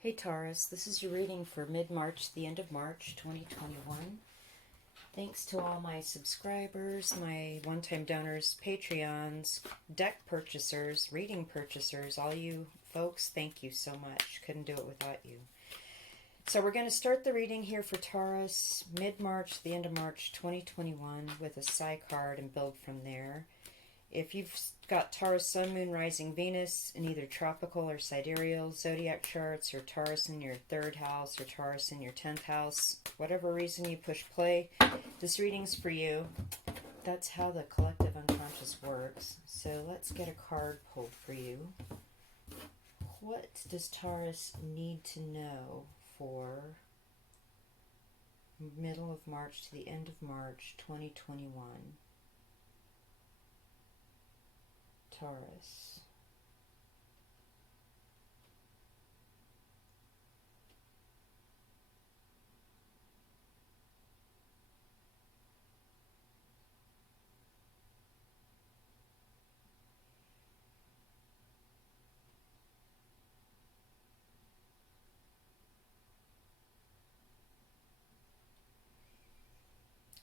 Hey Taurus, this is your reading for mid-March, the end of March 2021. Thanks to all my subscribers, my one-time donors, Patreons, deck purchasers, reading purchasers, all you folks, thank you so much. Couldn't do it without you. So we're going to start the reading here for Taurus, mid-March, the end of March 2021 with a Psi card and build from there. If you've got Taurus, Sun, Moon, Rising, Venus in either tropical or sidereal zodiac charts, or Taurus in your 3rd house, or Taurus in your 10th house, whatever reason you push play, this reading's for you. That's how the collective unconscious works. So let's get a card pulled for you. What does Taurus need to know for middle of March to the end of March 2021? Taurus.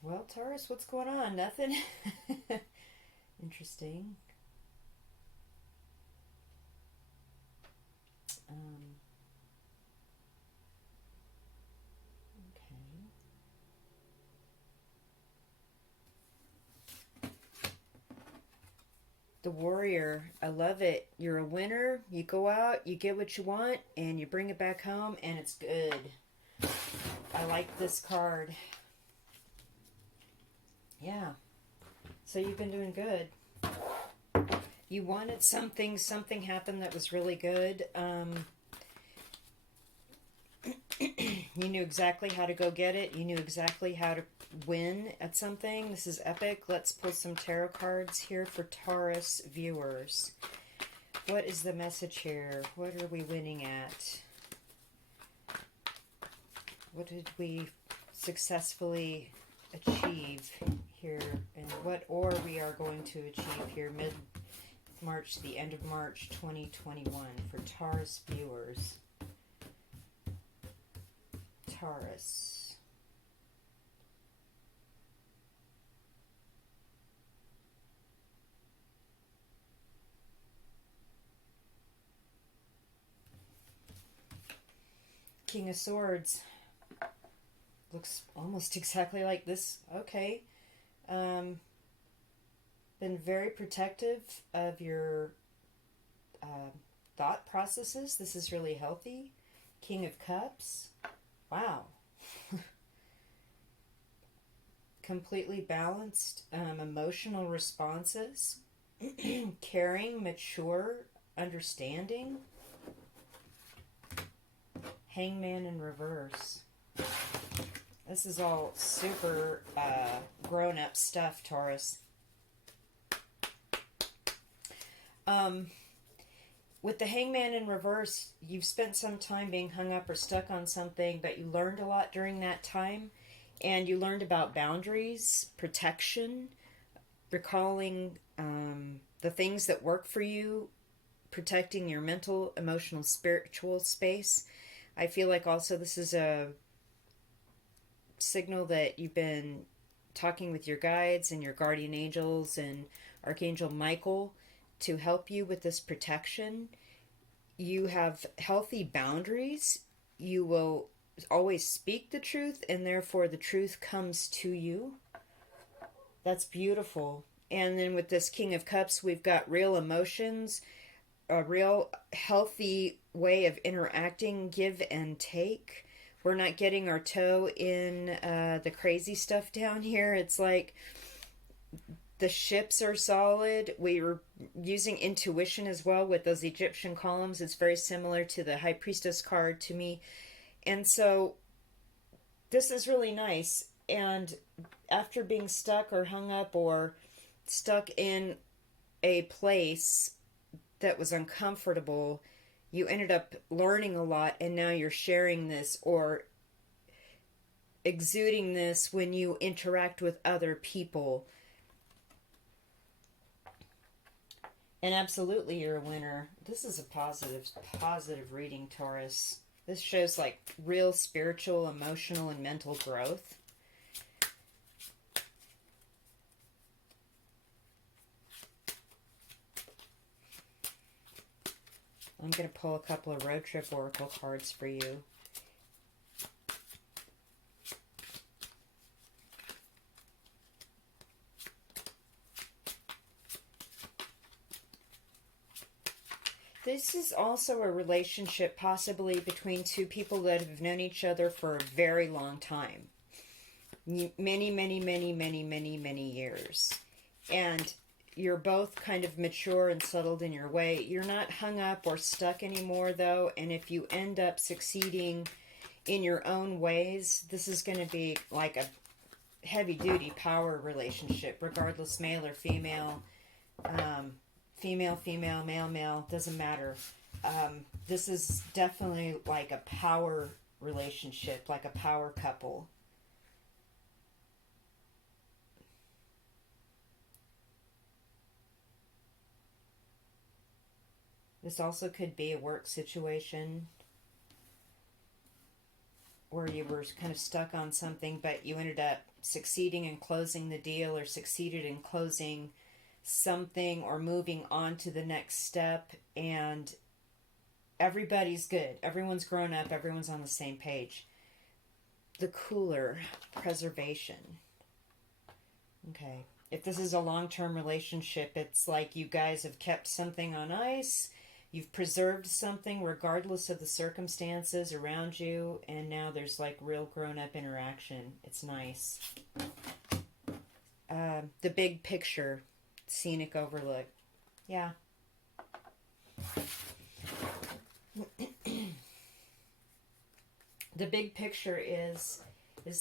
Well, Taurus, what's going on? Nothing? Interesting. Okay. The warrior. I love it. You're a winner. You go out, you get what you want, and you bring it back home, and it's good. I like this card. Yeah. So you've been doing good. You wanted something happened that was really good. You knew exactly how to go get it. You knew exactly how to win at something. This is epic. Let's pull some tarot cards here for Taurus viewers. What is the message here? What are we winning at? What did we successfully achieve here? And what or we are going to achieve here mid-March, the end of March 2021 for Taurus viewers. Taurus. King of Swords. Looks almost exactly like this. Okay. Been very protective of your thought processes. This is really healthy. King of Cups. Wow. Completely balanced emotional responses. Caring, mature, understanding. Hangman in reverse. This is all super grown-up stuff, Taurus. With the Hangman in reverse, you've spent some time being hung up or stuck on something, but you learned a lot during that time. And you learned about boundaries, protection, recalling the things that work for you, protecting your mental, emotional, spiritual space. I feel like also this is a signal that you've been talking with your guides and your guardian angels and Archangel Michael to help you with this protection. You have healthy boundaries. You will always speak the truth, and therefore the truth comes to you. That's beautiful. And then with this King of Cups, we've got real emotions, a real healthy way of interacting, give and take. We're not getting our toe in the crazy stuff down here. It's like the ships are solid. We were using intuition as well with those Egyptian columns. It's very similar to the High Priestess card to me. And so this is really nice. And after being stuck or hung up or stuck in a place that was uncomfortable, you ended up learning a lot, and now you're sharing this or exuding this when you interact with other people. And absolutely you're a winner. This is a positive reading, Taurus. This shows like real spiritual, emotional, and mental growth. I'm going to pull a couple of road trip oracle cards for you. This is also a relationship possibly between two people that have known each other for a very long time. Many, many, many, many, many, many years. And you're both kind of mature and settled in your way. You're not hung up or stuck anymore, though. And if you end up succeeding in your own ways, this is going to be like a heavy-duty power relationship, regardless male or female. Female, female, male, male, doesn't matter. This is definitely like a power relationship, like a power couple. This also could be a work situation where you were kind of stuck on something, but you ended up succeeding in closing the deal or succeeded in closing something or moving on to the next step, and everybody's good. Everyone's grown up. Everyone's on the same page. The cooler, preservation. Okay. If this is a long-term relationship, it's like you guys have kept something on ice. You've preserved something regardless of the circumstances around you, and now there's like real grown-up interaction. It's nice. The big picture. Scenic overlook. Yeah. The big picture is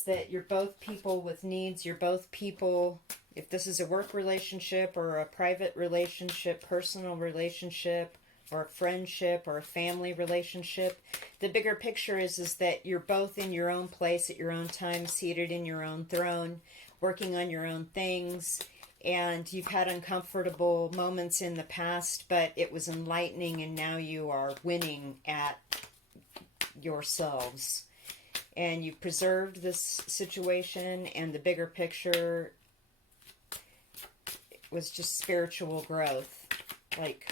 that you're both people with needs. You're both people, if this is a work relationship or a private relationship, personal relationship, or a friendship or a family relationship, the bigger picture is that you're both in your own place at your own time, seated in your own throne, working on your own things. And you've had uncomfortable moments in the past, but it was enlightening, and now you are winning at yourselves. And you've preserved this situation, and the bigger picture was just spiritual growth. Like,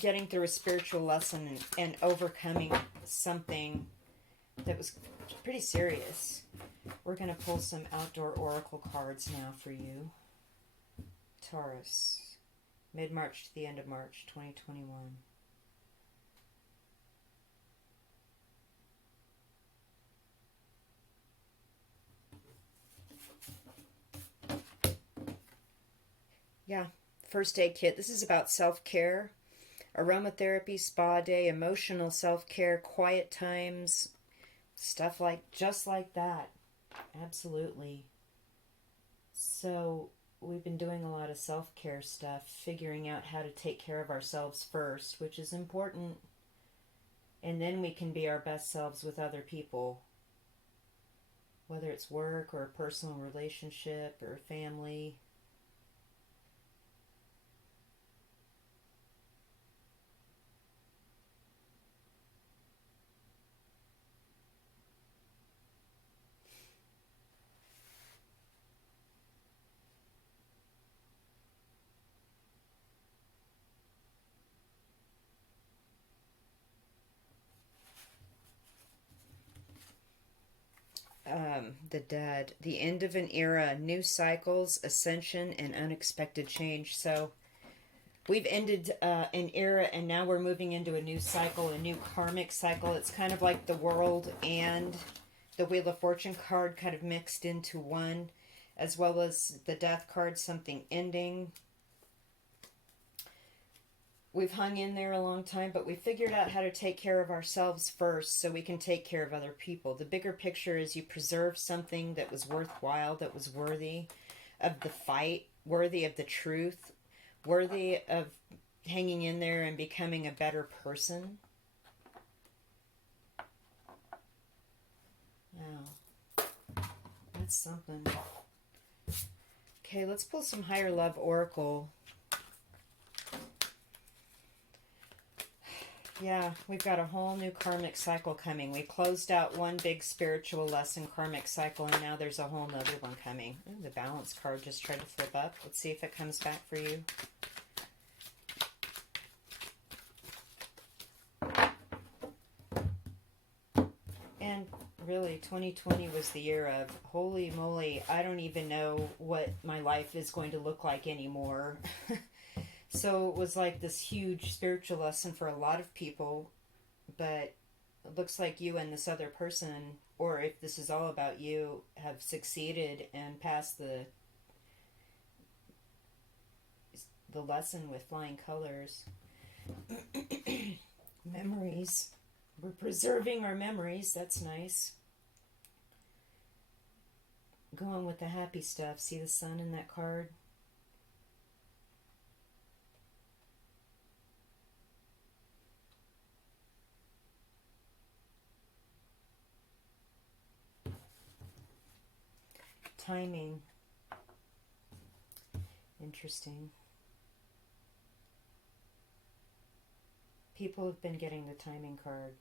getting through a spiritual lesson and overcoming something that was pretty serious. We're going to pull some outdoor oracle cards now for you. Taurus, mid-March to the end of March 2021. Yeah, first aid kit. This is about self-care, aromatherapy, spa day, emotional self-care, quiet times, stuff like, just like that. Absolutely. So we've been doing a lot of self-care stuff, figuring out how to take care of ourselves first, which is important. And then we can be our best selves with other people, whether it's work or a personal relationship or family. The dead, the end of an era, new cycles, ascension, and unexpected change. So we've ended an era, and now we're moving into a new cycle, a new karmic cycle. It's kind of like the World and the Wheel of Fortune card kind of mixed into one, as well as the Death card, something ending. We've hung in there a long time, but we figured out how to take care of ourselves first so we can take care of other people. The bigger picture is you preserve something that was worthwhile, that was worthy of the fight, worthy of the truth, worthy of hanging in there and becoming a better person. Wow. That's something. Okay, let's pull some Higher Love Oracle. Yeah, we've got a whole new karmic cycle coming. We closed out one big spiritual lesson karmic cycle, and now there's a whole nother one coming. Ooh, the balance card just tried to flip up. Let's see if it comes back for you. And really, 2020 was the year of, holy moly, I don't even know what my life is going to look like anymore. So it was like this huge spiritual lesson for a lot of people, but it looks like you and this other person, or if this is all about you, have succeeded and passed the lesson with flying colors. Memories. We're preserving our memories. That's nice. Going with the happy stuff. See the sun in that card? Timing. Interesting. People have been getting the timing card.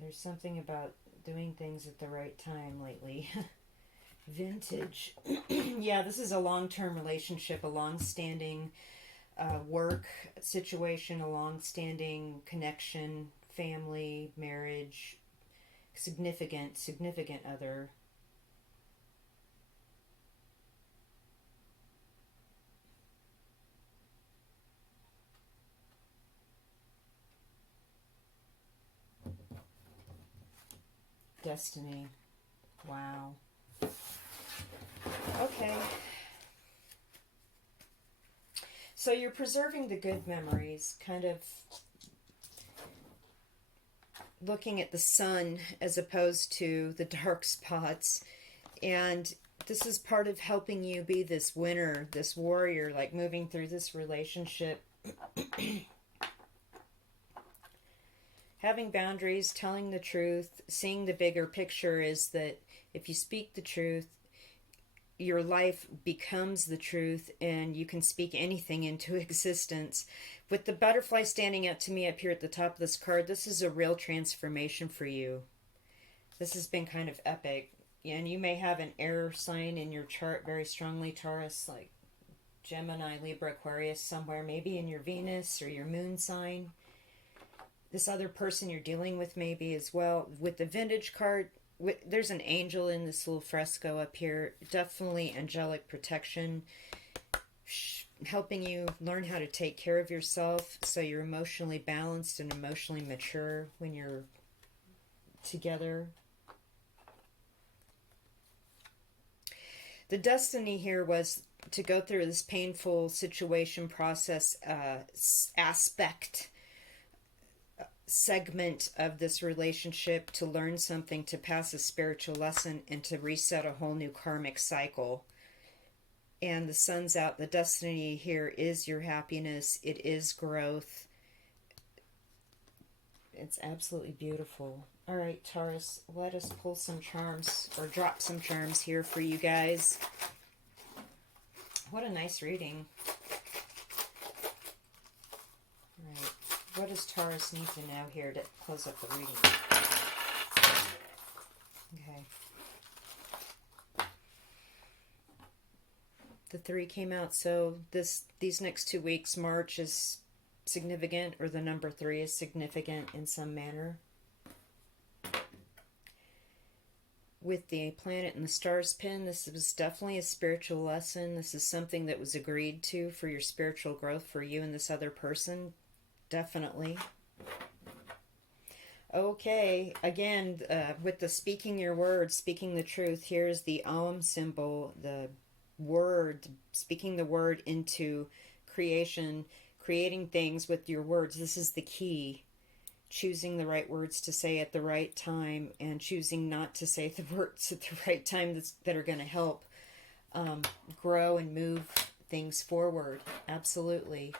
There's something about doing things at the right time lately. Vintage. Yeah, this is a long-term relationship, a long-standing work situation, a long-standing connection, family, marriage, significant other. Destiny. Wow. Okay. So you're preserving the good memories, kind of looking at the sun as opposed to the dark spots. And this is part of helping you be this winner, this warrior, like moving through this relationship. Having boundaries, telling the truth, seeing the bigger picture is that if you speak the truth, your life becomes the truth and you can speak anything into existence. With the butterfly standing out to me up here at the top of this card, this is a real transformation for you. This has been kind of epic. And you may have an air sign in your chart very strongly, Taurus, like Gemini, Libra, Aquarius, somewhere, maybe in your Venus or your moon sign. This other person you're dealing with maybe as well. With the vintage card, there's an angel in this little fresco up here. Definitely angelic protection, helping you learn how to take care of yourself so you're emotionally balanced and emotionally mature when you're together. The destiny here was to go through this painful situation process aspect segment of this relationship, to learn something, to pass a spiritual lesson, and to reset a whole new karmic cycle. And the sun's out. The destiny here is your happiness. It is growth. It's absolutely beautiful. All right, Taurus, let us pull some charms or drop some charms here for you guys. What a nice reading. All right. What does Taurus need to know here to close up the reading? Okay. The 3 came out, so these next 2 weeks, March is significant, or the number 3 is significant in some manner. With the planet and the stars pin, this was definitely a spiritual lesson. This is something that was agreed to for your spiritual growth for you and this other person. Definitely. Okay, again, with the speaking your words, speaking the truth, here's the Om symbol, the word, speaking the word into creation, creating things with your words. This is the key. Choosing the right words to say at the right time, and choosing not to say the words at the right time that are going to help grow and move things forward. Absolutely.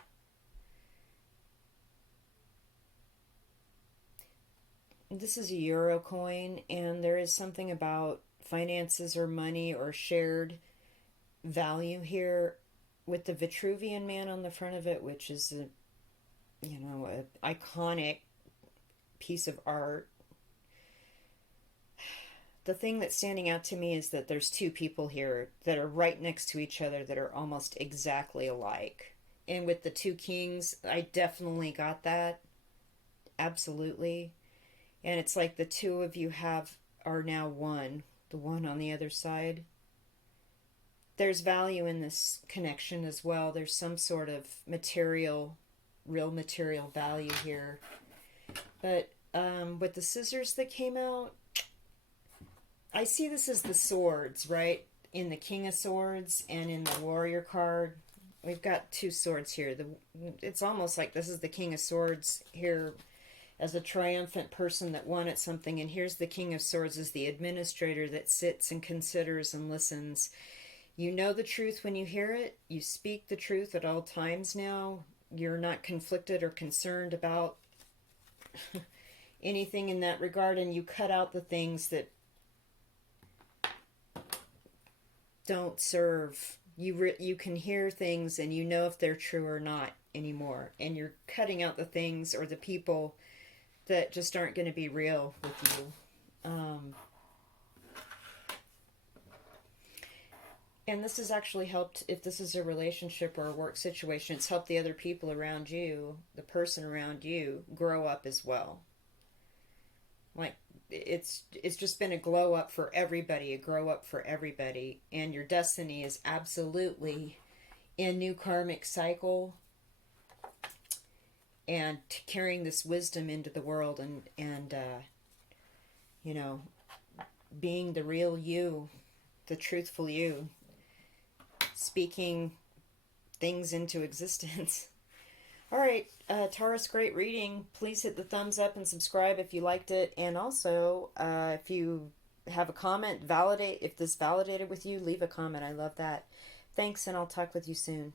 This is a euro coin, and there is something about finances or money or shared value here with the Vitruvian man on the front of it, which is an iconic piece of art. The thing that's standing out to me is that there's two people here that are right next to each other that are almost exactly alike. And with the two kings, I definitely got that. Absolutely. And it's like the two of you have are now one, the one on the other side. There's value in this connection as well. There's some sort of material, real material value here. But with the scissors that came out, I see this as the swords, right? In the King of Swords and in the Warrior card. We've got two swords here. It's almost like this is the King of Swords here as a triumphant person that wanted something, and here's the King of Swords as the administrator that sits and considers and listens. You know the truth when you hear it. You speak the truth at all times now. You're not conflicted or concerned about anything in that regard, and you cut out the things that don't serve. You can hear things and you know if they're true or not anymore, and you're cutting out the things or the people that just aren't going to be real with you. And this has actually helped, if this is a relationship or a work situation, it's helped the other people around you, the person around you, grow up as well. Like, it's just been a glow up for everybody, a grow up for everybody, and your destiny is absolutely in new karmic cycle and carrying this wisdom into the world, and you know, being the real you, the truthful you, speaking things into existence. All right, Taurus, great reading. Please hit the thumbs up and subscribe if you liked it. And also, if you have a comment, validate if this validated with you, leave a comment. I love that. Thanks, and I'll talk with you soon.